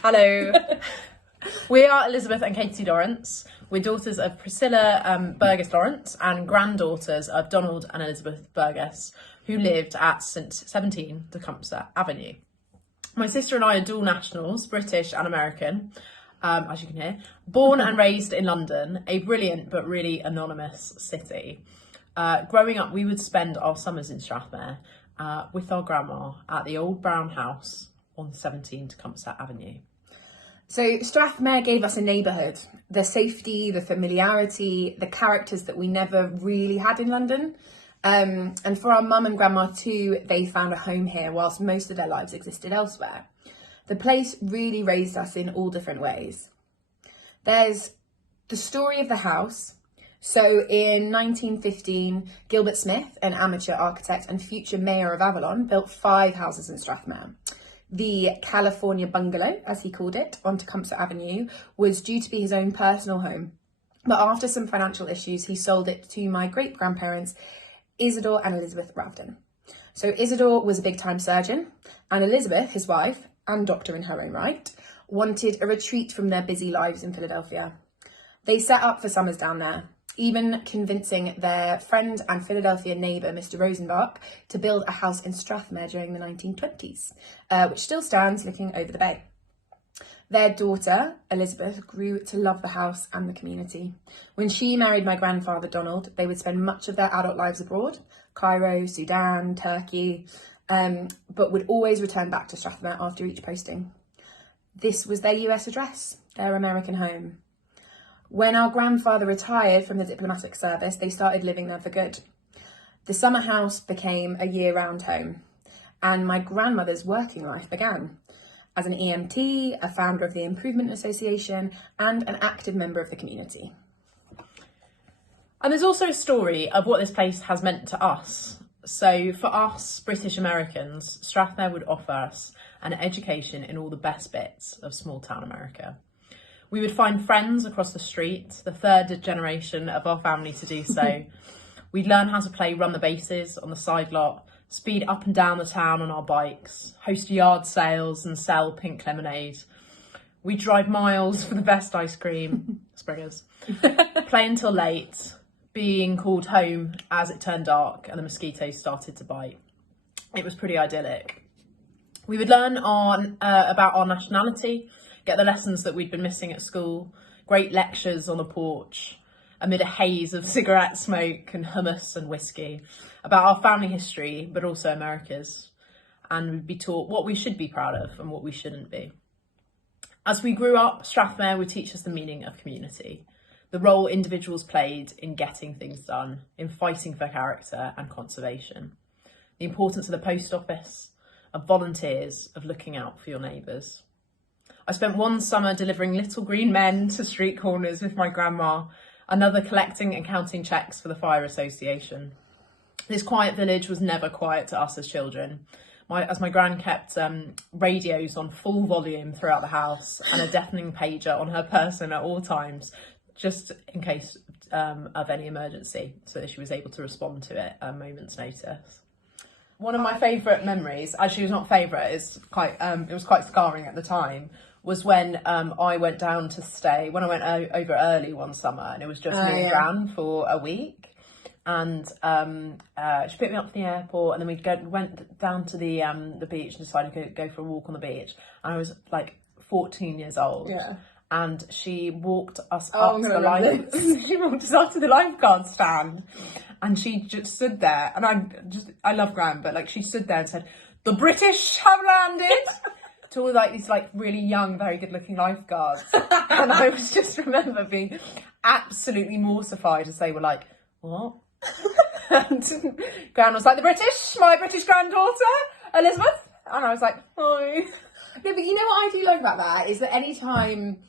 Hello. We are Elizabeth and Katie Laurence. We're daughters of Priscilla Bergus Laurence and granddaughters of Donald and Elizabeth Bergus, who lived at St 17 Tecumseh Avenue. My sister and I are dual nationals, British and American, as you can hear, born and raised in London, a brilliant but really anonymous city. Growing up, we would spend our summers in Strathmere with our grandma at the old brown house on 17 Tecumseh Avenue. So Strathmere gave us a neighbourhood, the safety, the familiarity, the characters that we never really had in London. And for our mum and grandma too, they found a home here whilst most of their lives existed elsewhere. The place really raised us in all different ways. There's the story of the house. So in 1915, Gilbert Smith, an amateur architect and future mayor of Avalon, built 5 houses in Strathmere. The California bungalow, as he called it, on Tecumseh Avenue, was due to be his own personal home. But after some financial issues, he sold it to my great-grandparents, Isidore and Elizabeth Ravden. So Isidore was a big-time surgeon, and Elizabeth, his wife, and doctor in her own right, wanted a retreat from their busy lives in Philadelphia. They set up for summers down there, even convincing their friend and Philadelphia neighbour, Mr. Rosenbach, to build a house in Strathmere during the 1920s, which still stands looking over the bay. Their daughter, Elizabeth, grew to love the house and the community. When she married my grandfather, Donald, they would spend much of their adult lives abroad, Cairo, Sudan, Turkey, but would always return back to Strathmere after each posting. This was their US address, their American home. When our grandfather retired from the diplomatic service, they started living there for good. The summer house became a year-round home, and my grandmother's working life began as an EMT, a founder of the Improvement Association, and an active member of the community. And there's also a story of what this place has meant to us. So for us British Americans, Strathmere would offer us an education in all the best bits of small town America. We would find friends across the street, the third generation of our family to do so. We'd learn how to play run the bases on the side lot, speed up and down the town on our bikes, host yard sales and sell pink lemonade. We'd drive miles for the best ice cream, Bergus, play until late, being called home as it turned dark and the mosquitoes started to bite. It was pretty idyllic. We would learn about our nationality, get the lessons that we'd been missing at school, great lectures on the porch, amid a haze of cigarette smoke and hummus and whiskey, about our family history, but also America's. And we'd be taught what we should be proud of and what we shouldn't be. As we grew up, Strathmere would teach us the meaning of community, the role individuals played in getting things done, in fighting for character and conservation, the importance of the post office, of volunteers, of looking out for your neighbours. I spent one summer delivering little green men to street corners with my grandma, another collecting and counting cheques for the fire association. This quiet village was never quiet to us as children, as my gran kept radios on full volume throughout the house and a deafening pager on her person at all times, just in case of any emergency, so that she was able to respond to it at a moment's notice. One of my favourite memories, actually it was not favourite, it was quite scarring at the time, was when I went down to stay, when I went over early one summer, and it was just me and Gran for a week. And she picked me up from the airport, and then we went down to the beach and decided to go for a walk on the beach. And I was like 14 years old. Yeah. And she walked us up to the lifeguard stand, and she just stood there. And I love Gran, but like she stood there and said, "The British have landed." To all like these like really young, very good looking lifeguards. And I was just remember being absolutely mortified as they were like, "What?" And Gran was like, my British granddaughter, Elizabeth. And I was like, "Oh." No, but you know what I do like about that is that anytime,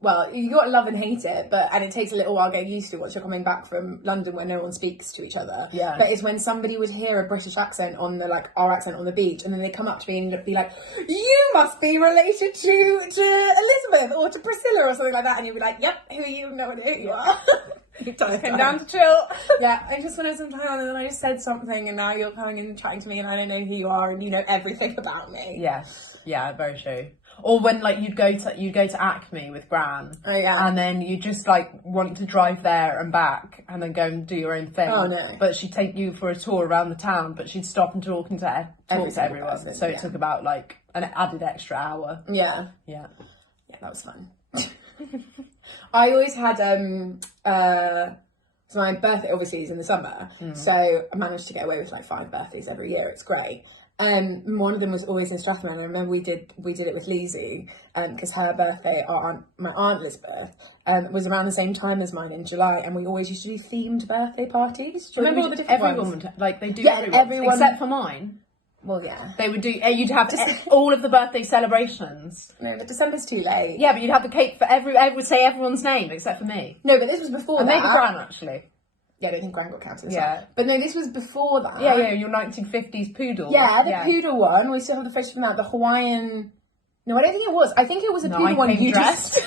well, you got to love and hate it, and it takes a little while getting used to once you're coming back from London where no one speaks to each other. Yeah. But it's when somebody would hear a British accent on our accent on the beach, and then they come up to me and be like, "You must be related to Elizabeth or to Priscilla or something like that," and you'd be like, "Yep, who are you? No idea who you are." You came down to chill. Yeah, I just wanted some time, and then I just said something, and now you're coming and chatting to me, and I don't know who you are, and you know everything about me. Yes, yeah, very true. Or when like you'd go to Acme with Gran, Oh, yeah. and then you just like want to drive there and back, and then go and do your own thing. Oh, no. But she'd take you for a tour around the town, but she'd stop and talk to everyone. person, So yeah. it took about like an added extra hour. Yeah. Yeah. Yeah, that was fun. I always had so my birthday obviously is in the summer, so I managed to get away with like 5 birthdays every year. It's great. One of them was always in Strathmere, and I remember we did it with Lizzie, because her birthday, my aunt Elizabeth, was around the same time as mine in July, and we always used to do themed birthday parties. Do you remember all the different everyone ones? would, like they do Yeah, everyone except for mine. Well, yeah. They would do. You'd have all of the birthday celebrations. No, but December's too late. Yeah, but you'd have the cake for I would say everyone's name except for me. No, but this was before And that. maybe Gran, actually. Yeah, I don't think Gran got counted. Yeah. But no, this was before that. Yeah, your 1950s poodle. Yeah, the poodle one. We still have the photos from that. The Hawaiian. No, I don't think it was. I think it was a poodle one. You dressed.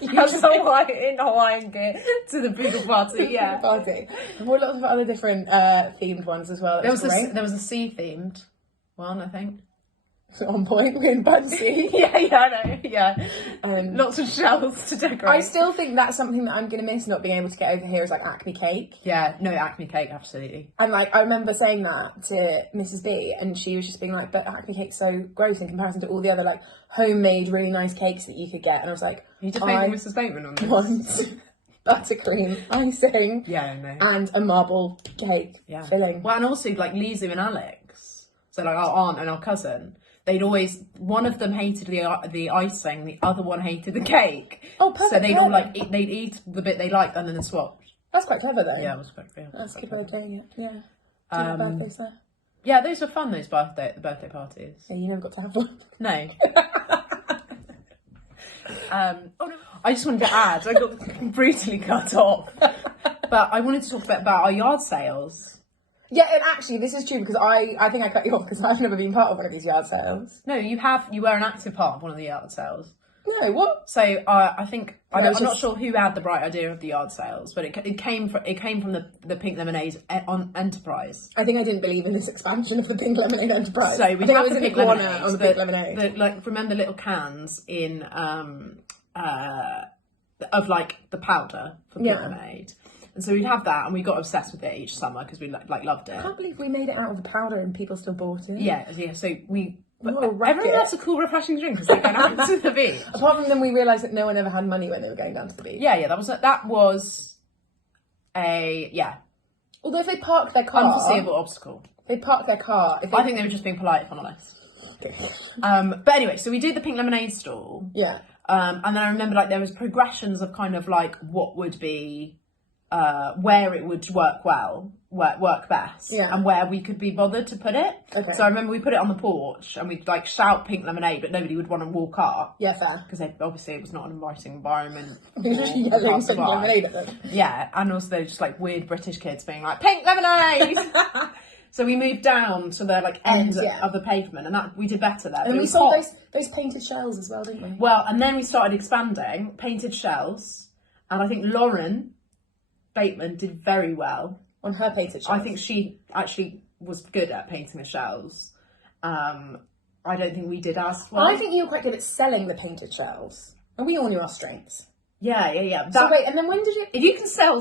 You As just in Hawaiian gear to the poodle party. Yeah. party. There were lots of other different themed ones as well. There was a sea themed one, I think. On point, we're in Bunsey. yeah, I know. Yeah. Lots of shells to decorate. I still think that's something that I'm going to miss not being able to get over here is like Acme cake. Yeah, no, Acme cake, absolutely. And like, I remember saying that to Mrs. B, and she was just being like, but Acme cake's so gross in comparison to all the other like homemade, really nice cakes that you could get. And I was like, you defending Mrs. Bateman on this? Want buttercream icing. Yeah, I know. And a marble cake filling. Well, and also like Lisa and Alex, so like our aunt and our cousin. They'd always, one of them hated the icing, the other one hated the cake. Oh, perfect. So they'd all like they'd eat the bit they liked and then swap. That's quite clever though. Yeah, it was quite real. That's a good way of doing it. Yeah. Do you have birthdays there? Yeah, those were fun. Those birthday parties. Yeah, you never got to have one. No. Oh no! I just wanted to add. I got brutally cut off, but I wanted to talk about our yard sales. Yeah, and actually, this is true because I think I cut you off because I've never been part of one of these yard sales. No, you were an active part of one of the yard sales. No, what? So I think I'm just... not sure who had the bright idea of the yard sales, but it came from the Pink Lemonade on Enterprise. I think I didn't believe in this expansion of the Pink Lemonade Enterprise. So we have the Pink Lemonade on the Pink Lemonade. Like remember little cans in of like the powder for Pink Lemonade. And so we'd have that, and we got obsessed with it each summer because we like loved it. I can't believe we made it out of the powder and people still bought it. Yeah. So we. Racket. Everyone loves a cool, refreshing drink because they're going out to the beach. Apart from them, we realised that no one ever had money when they were going down to the beach. Yeah. That was a Although if they parked their car, unforeseeable obstacle. They parked their car. I think they were just being polite, if I'm honest. But anyway, so we did the Pink Lemonade stall. Yeah. And then I remember like there was progressions of kind of like what would be. Where it would work best, and where we could be bothered to put it. Okay. So I remember we put it on the porch, and we'd like shout Pink Lemonade, but nobody would want to walk up. Yeah, fair. Because obviously it was not an inviting environment. You're just yelling Pink Lemonade at them. Yeah, and also just like weird British kids being like Pink Lemonade. So we moved down to the like end of the pavement, and that we did better there. And we saw those painted shells as well, didn't we? Well, and then we started expanding painted shells, and I think Lauren Bateman did very well on her painted shells. I think she actually was good at painting the shells. I don't think we did as well. I think you were quite good at selling the painted shells, and we all knew our strengths. Yeah. So wait, and then when did you? If you can sell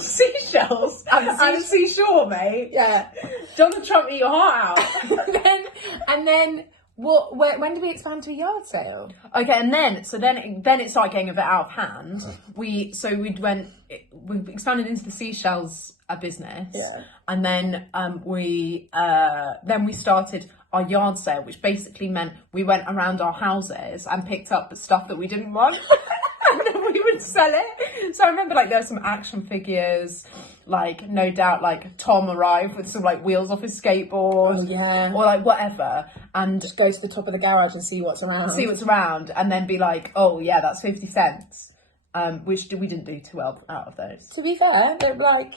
seashells and seashore, mate. Yeah, Donald Trump eat your heart out. and then. When did we expand to a yard sale? Okay, and then it started getting a bit out of hand. We expanded into the seashells business, and then we started our yard sale, which basically meant we went around our houses and picked up the stuff that we didn't want, and then we would sell it. So I remember like there were some action figures. Like, no doubt, like, Tom arrived with some, like, wheels off his skateboard. Oh, yeah. Or, like, whatever. And just go to the top of the garage and see what's around. And then be like, oh, yeah, that's 50 cents. Which we didn't do too well out of those. To be fair, they're, like,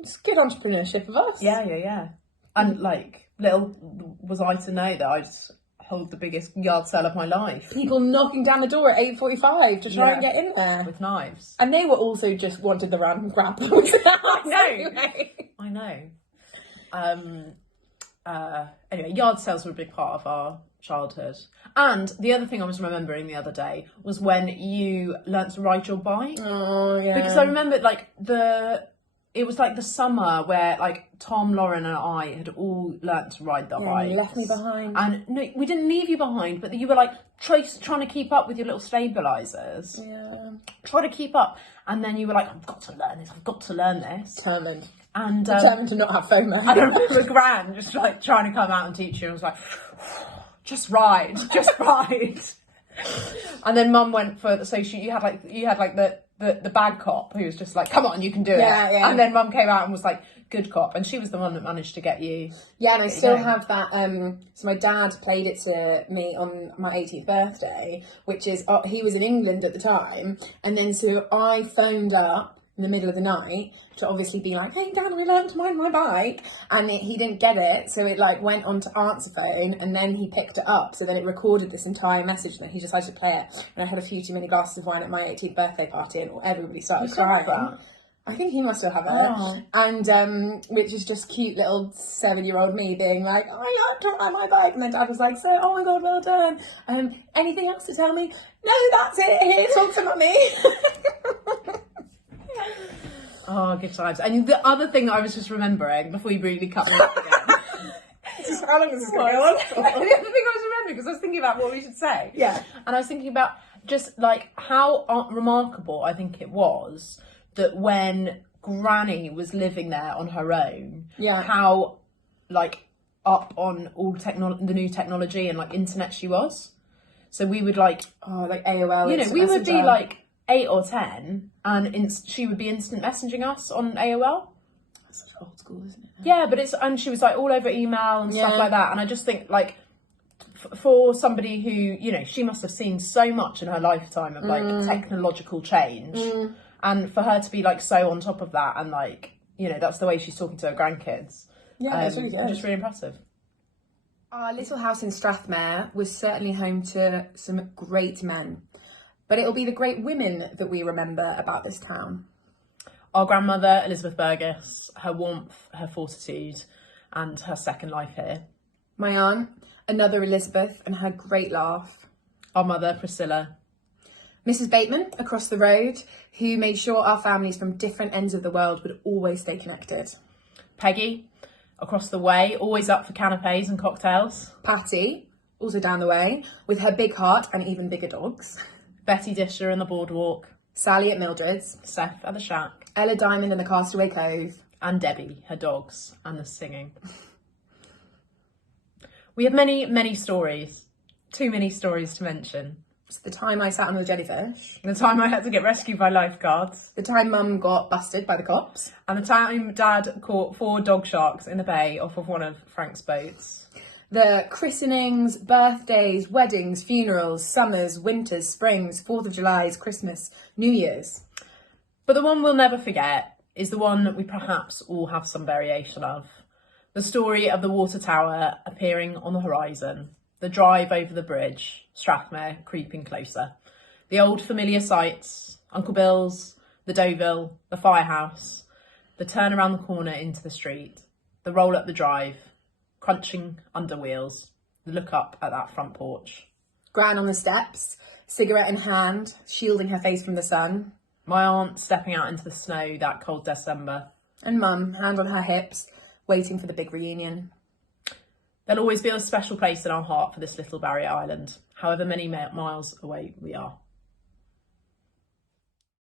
it's good entrepreneurship of us. Yeah. And, like, little was I to know that I just hold the biggest yard sale of my life. People knocking down the door at 8:45 to try and get in there. With knives. And they were also just wanted the random crap. I know. Anyway, yard sales were a big part of our childhood. And the other thing I was remembering the other day was when you learnt to ride your bike. Oh, yeah. Because I remember, like, it was like the summer where, like, Tom, Lauren and I had all learnt to ride the bikes. You left me behind. And no, we didn't leave you behind, but you were, like, trying to keep up with your little stabilisers. Yeah. Trying to keep up. And then you were like, I've got to learn this. Determined. And Determined to not have FOMO. I remember Gran just, like, trying to come out and teach you. And I was like, just ride. And then Mum went for, you had like the bad cop who was just like, come on, you can do it. Yeah. And then Mum came out and was like, good cop. And she was the one that managed to get you. Yeah, and I still have that. So my dad played it to me on my 18th birthday, which is, he was in England at the time. And then so I phoned up in the middle of the night to obviously be like, hey Dad, I learned to ride my bike, and he didn't get it, so it like went on to answer phone, and then he picked it up, so then it recorded this entire message, and then he decided to play it, and I had a few too many glasses of wine at my 18th birthday party, and everybody started crying. I think he must still have it. And which is just cute little 7-year-old me being like, I learned to ride my bike, and then Dad was like, so, oh my god, well done. Anything else to tell me? No, that's it. Here, talk to mummy. Oh, good times. And the other thing I was just remembering before you really cut me off again. How long is this going on? The other thing I was remembering, because I was thinking about what we should say. Yeah. And I was thinking about just like how remarkable I think it was that when Granny was living there on her own, how like up on all the new technology and like internet she was. So we would like, like AOL. You know, we would be like 8 or 10 and she would be instant messaging us on AOL. That's such old school, isn't it? Yeah, but and she was like all over email and stuff like that. And I just think like for somebody who, you know, she must have seen so much in her lifetime of like technological change. And for her to be like so on top of that and like, you know, that's the way she's talking to her grandkids. Yeah, it's really good. Just really impressive. Our little house in Strathmere was certainly home to some great men. But it'll be the great women that we remember about this town. Our grandmother, Elizabeth Bergus, her warmth, her fortitude, and her second life here. My aunt, another Elizabeth, and her great laugh. Our mother, Priscilla. Mrs. Bateman, across the road, who made sure our families from different ends of the world would always stay connected. Peggy, across the way, always up for canapes and cocktails. Patty, also down the way, with her big heart and even bigger dogs. Betty Disher in the boardwalk. Sally at Mildred's. Seth at the shack. Ella Diamond in the Castaway Cove. And Debbie, her dogs, and the singing. We have many, many stories. Too many stories to mention. It's the time I sat on the jellyfish. The time I had to get rescued by lifeguards. The time Mum got busted by the cops. And the time Dad caught 4 dog sharks in the bay off of one of Frank's boats. The christenings, birthdays, weddings, funerals, summers, winters, springs, 4th of July's, Christmas, New Year's. But the one we'll never forget is the one that we perhaps all have some variation of. The story of the water tower appearing on the horizon. The drive over the bridge, Strathmere creeping closer. The old familiar sights, Uncle Bill's, the Deauville, the firehouse. The turn around the corner into the street. The roll up the drive. Crunching under wheels, look up at that front porch. Gran on the steps, cigarette in hand, shielding her face from the sun. My aunt stepping out into the snow that cold December. And Mum, hand on her hips, waiting for the big reunion. There'll always be a special place in our heart for this little barrier island, however many miles away we are.